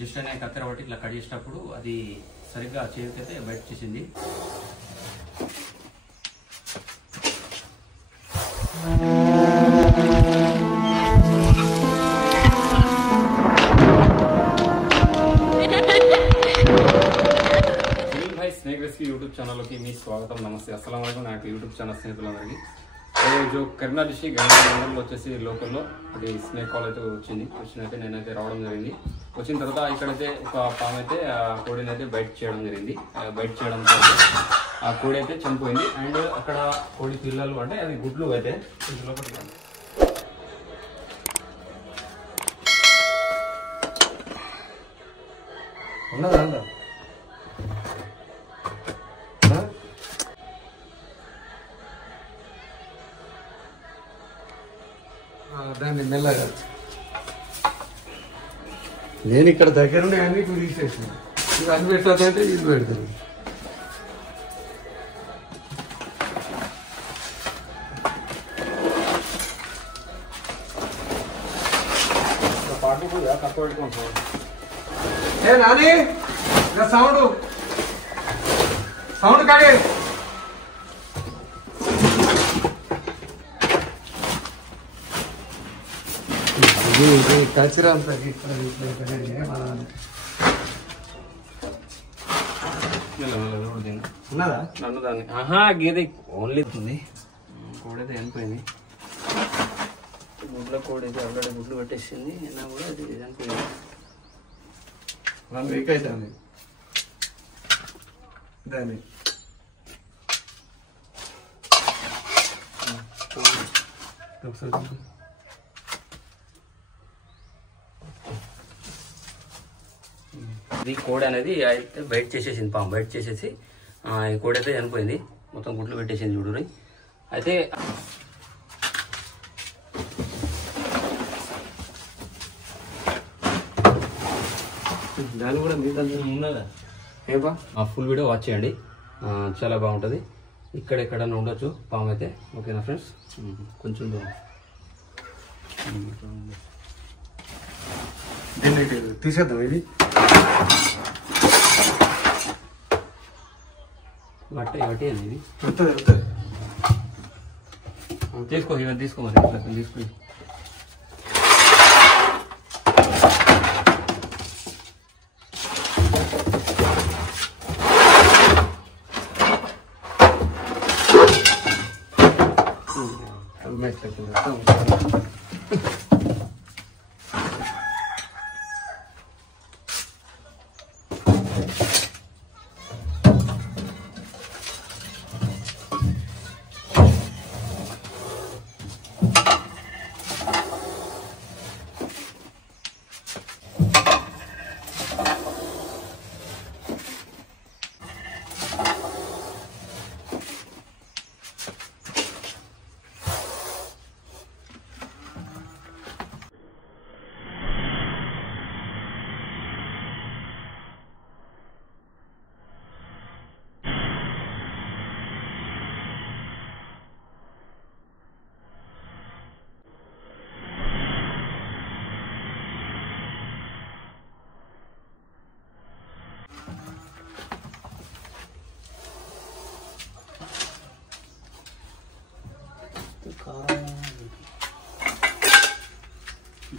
Just అనే కత్తెర బట్టి ఇట్లా కట్ చేసేటప్పుడు అది సరిగ్గా చేతికైతే బయట చేసింది. స్నేక్ రెస్క్యూ యూట్యూబ్ ఛానల్లోకి మీ స్వాగతం. నమస్తే, అస్సలాము అలైకుం. నాకు యూట్యూబ్ ఛానల్ స్నేహితులందరికీ ఈరోజు కరీంనగర్ డిస్ట్రిక్ట్ గంగాధర్ మండలంలో వచ్చేసి లోకల్లో ఒకటి స్నేక్ కాల్ అయితే వచ్చినైతే నేనైతే రావడం జరిగింది. వచ్చిన తర్వాత ఇక్కడైతే ఒక పాము అయితే ఆ కోడిని అయితే బయట చేయడం జరిగింది. బయట చేయడంతో ఆ కోడి అయితే చనిపోయింది. అండ్ అక్కడ కోడి పిల్లలు అంటే అది గుడ్లు అయితే లోపలికి ఉన్నదా దాన్ని మెల్లగా నేను ఇక్కడ దగ్గరుండే అన్ని తీసేసిన ఇది అది పెట్టాలంటే ఇది పెడతాను. తక్కువ పెట్టుకుంటాం. ఏ నాని సౌండ్ సౌండ్ కాడే కల్చర్ అంతా ఉన్నదా నన్ను దాన్ని గీత ఓన్లీ ఉంది. కోడైతే చనిపోయింది. గుడ్ల కోడైతే ఆల్రెడీ గుడ్లు పెట్టేసింది. అయినా కూడా అది చనిపోయింది. 1 వీక్ అవుతుంది దాన్ని. ఇది కోడి అనేది అయితే బయట చేసేసింది. పాము బయట చేసేసి ఈ కోడి అయితే చనిపోయింది. మొత్తం గుడ్లు పెట్టేసింది చూడు. అయితే దాన్ని కూడా మీద ఉన్నదా ఏపా ఫుల్ వీడియో వాచ్ చేయండి, చాలా బాగుంటుంది. ఇక్కడెక్కడన్నా ఉండొచ్చు పాము అయితే. ఓకేనా ఫ్రెండ్స్, కొంచెం తీసేద్దాం. ఇది బట్టి బట్టి అండి. ఇది వెళ్తుంది వెళ్తుంది. తీసుకో, ఇవన్నీ తీసుకో, మరి తీసుకో.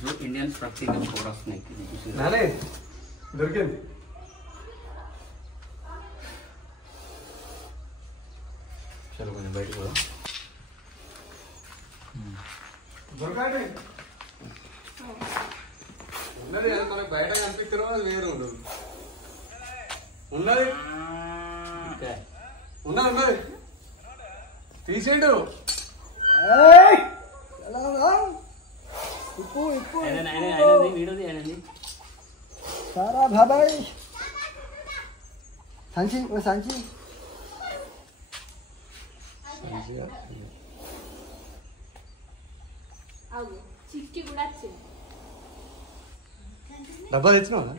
जो इंडियन प्रैक्टिकल कोड़ा स्नेक नाने దొరికింది. చలో కొంచెం బయటకు పోదాం. దొరకాలి ఉన్నది. మనకు బయట కనిపిస్తారో అది వేరు ఉండదు. ఉన్నది ఉన్నది ఉన్నది తీసేయండు. सारा भाई सांची वो सांची चिट्टी गुड़ाचे డబ్బా తెచ్చినావా?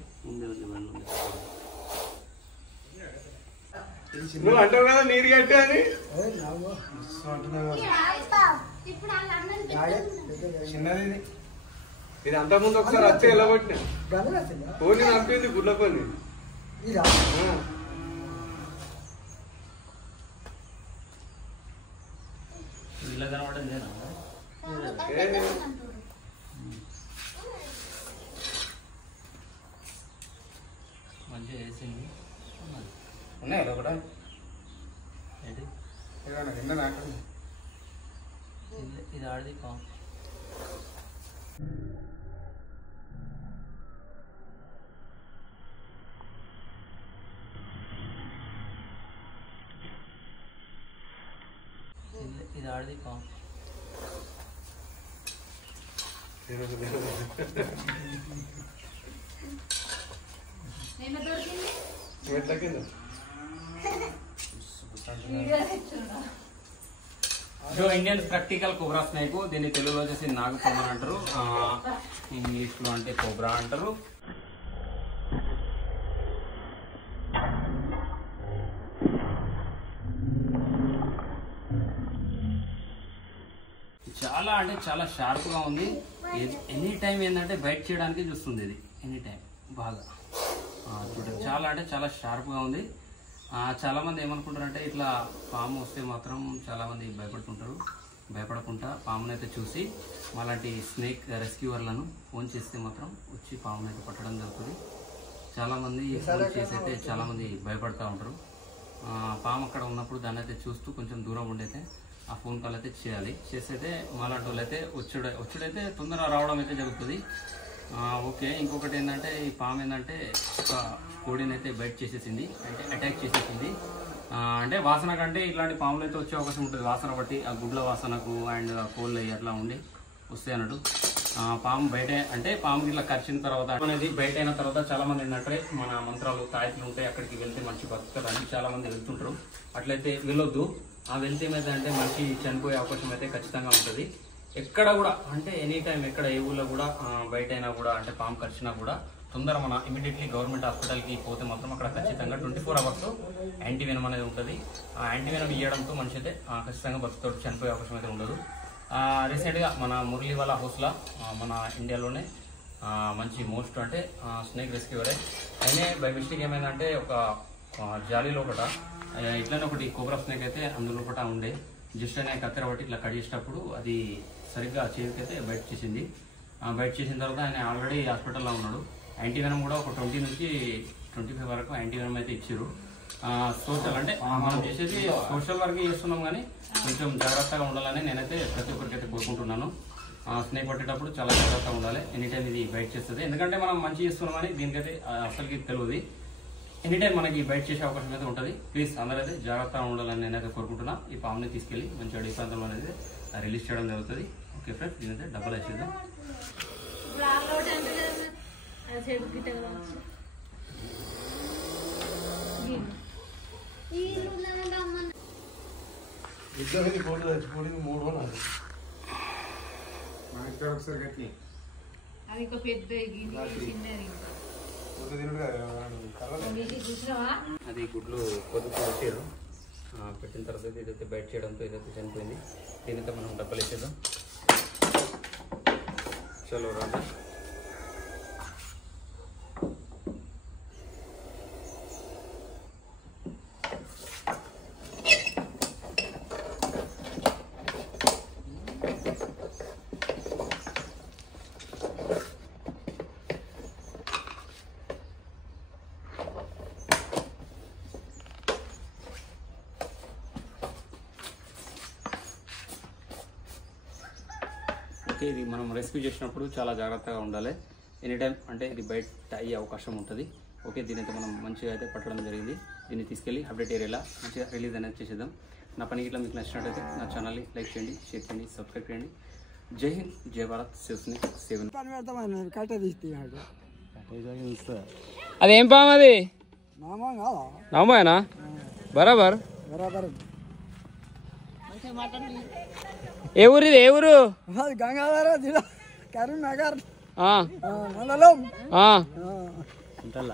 నువ్వు అంటావు కదా నీరు కట్టే అని. చిన్నది ఇది అంతకుముందు ఒకసారి వచ్చి ఎలా కొట్టినా గంగ వచ్చిందా పోనీ పంపింది గుడ్ల పని ఇదా ఇల్లు కనబడదు లేదా మంచిగా వేసింది ఉన్నాయి కదా కూడా ఏంటి కింద నాకు ఇది ఆడిది పాము ఇది ఆడిది పాము నిన్న దొరికింది ఎట్లా కింద जो इंडियन प्रैक्टिकल कोब्रा स्नेक దీన్ని తెలుగులో వచ్చేసి నాగపాము అని అంటారు ఇంగ్లీష్ లో అంటే కోబ్రా అంటారు చాలా అంటే చాలా షార్ప్ గా ఉంది ఎనీ టైం ఏంటంటే బైట్ చేయడానికి చూస్తుంది ఇది ఎనీ టైం బాగా చూడండి చాలా అంటే చాలా షార్ప్ గా ఉంది చాలా మంది ఏమనుకుంటారంటే ఇట్లా పాము వస్తే మాత్రం చాలా మంది భయపడుతుంటారు భయపడకుండా పామునైతే చూసి మాలాంటి స్నేక్ రెస్క్యూవర్లను ఫోన్ చేస్తే మాత్రం వచ్చి పామునైతే పట్టడం జరుగుతుంది చాలా మంది ఫోన్ చేసి అయితే చాలా మంది భయపడతా ఉంటారు పాము అక్కడ ఉన్నప్పుడు దాన్ని అయితే చూస్తూ కొంచెం దూరం ఉండైతే ఆ ఫోన్ కాల్ అయితే చేయాలి చేసైతే మాలాంటి వాళ్ళు అయితే వచ్చుడైతే తొందరగా రావడం అయితే జరుగుతుంది ఓకే ఇంకొకటి ఏంటంటే ఈ పాము ఏంటంటే ఒక కోడిని అయితే బైట్ చేసేసింది అంటే అటాక్ చేసేసింది అంటే వాసన కంటే ఇట్లాంటి పాములు అయితే వచ్చే అవకాశం ఉంటుంది వాసన బట్టి ఆ గుడ్ల వాసనకు అండ్ కోళ్ళు అట్లా ఉండి వస్తాయి అన్నట్టు పాము బయట అంటే పాము ఇట్లా కరిచిన తర్వాత అనేది బయట అయిన తర్వాత చాలా మంది ఏంటంటే మన మంత్రాలు తాయతులు ఉంటాయి అక్కడికి వెళ్తే మంచి బతుకుతుందని చాలా మంది వెళ్తుంటారు అట్లయితే వెళ్ళొద్దు వెళ్తే ఏమైందంటే మనిషి చనిపోయే అవకాశం అయితే ఖచ్చితంగా ఉంటుంది ఎక్కడ కూడా అంటే ఎనీ టైం ఎక్కడ ఏ ఊళ్ళో కూడా బయట అయినా కూడా అంటే పాము కరిచినా కూడా తొందర మన ఇమీడియట్లీ గవర్నమెంట్ హాస్పిటల్కి పోతే మాత్రం అక్కడ ఖచ్చితంగా 24 hours యాంటీవెనం అనేది ఉంటుంది ఆ యాంటీవెనం ఇవ్వడంతో మనిషి అయితే ఖచ్చితంగా బతుకుతాడు చనిపోయే అవకాశం అయితే ఉండదు రీసెంట్గా మన మురళీ వాళ్ళ హౌస్లో మన ఇండియాలోనే మంచి మోస్ట్ అంటే స్నేక్ రెస్క్యూవరే అయినే బై మిస్టేక్ ఏమైందంటే ఒక జాలీలో ఒకట ఇట్లనే ఒకటి కోబ్రా స్నేక్ అయితే అందులో ఒకట ఉండే జస్ట్ అనే కత్తెర బట్టి ఇట్లా కట్ చేసేటప్పుడు అది సరిగ్గా చేతికైతే బయట చేసింది బయట చేసిన తర్వాత ఆయన ఆల్రెడీ హాస్పిటల్లో ఉన్నాడు యాంటీవెనం కూడా ఒక 20 నుంచి 25 వరకు యాంటీవెనం అయితే ఇచ్చారు సోషల్ అంటే మనం చేసేది సోషల్ వర్క్ చేస్తున్నాం కానీ కొంచెం జాగ్రత్తగా ఉండాలని నేనైతే ప్రతి ఒక్కరికైతే కోరుకుంటున్నాను స్నేక్ పట్టేటప్పుడు చాలా జాగ్రత్తగా ఉండాలి ఎనీ టైం ఇది బయట చేస్తుంది ఎందుకంటే మనం మంచి చేస్తున్నామని దీనికైతే అసలుకి తెలియదు ఎనీ టైం మనకి బయట చేసే అవకాశం అయితే ఉంటుంది ప్లీజ్ అందరైతే జాగ్రత్తగా ఉండాలని నేనైతే కోరుకుంటున్నా ఈ పాముని తీసుకెళ్ళి మంచి అడవి ప్రాంతంలో అనేది రిలీజ్ చేయడం జరుగుతుంది ఓకే ఫ్రెండ్స్ దీనైతే డబ్బులు వేసేద్దాం ఇద్దరికి ఫోటో తెచ్చిపోయింది 3 రోజులు మా ఇద్దరు ఒకసారి కట్టి అది ఒక పెద్ద చిన్నది అది గుడ్లు పొద్దుకు వచ్చారు పెట్టిన తర్వాత ఇదైతే బయట చేయడంతో ఇదైతే చనిపోయింది దీనితో మనం డబ్బులు వేసేద్దాం చలో రాజా ఓకే ఇది మనం రెస్క్యూ చేసినప్పుడు చాలా జాగ్రత్తగా ఉండాలి ఎనీ టైం అంటే ఇది బయట అయ్యే అవకాశం ఉంటుంది ఓకే దీనైతే మనం మంచిగా అయితే పట్టడం జరిగింది దీన్ని తీసుకెళ్ళి అప్డేట్ ఏరియాలో మంచిగా రిలీజ్ అనేది చేసేద్దాం నా పనికి ఇట్లా మీకు నచ్చినట్టయితే నా ఛానల్ని లైక్ చేయండి షేర్ చేయండి సబ్స్క్రైబ్ చేయండి జై హింద్ జై భారత్ శివస్ని సేవన్ పని పెడతామని కట్ట తీస్తున్నాడు అదేం పాము అది నామా కాదా నమ్మేనా బరాబర్ బరాబర్ ఏ ఊరు ఇది ఏ ఊరు గంగాధర జిల్లా కరీంనగర్ మండలం చింతల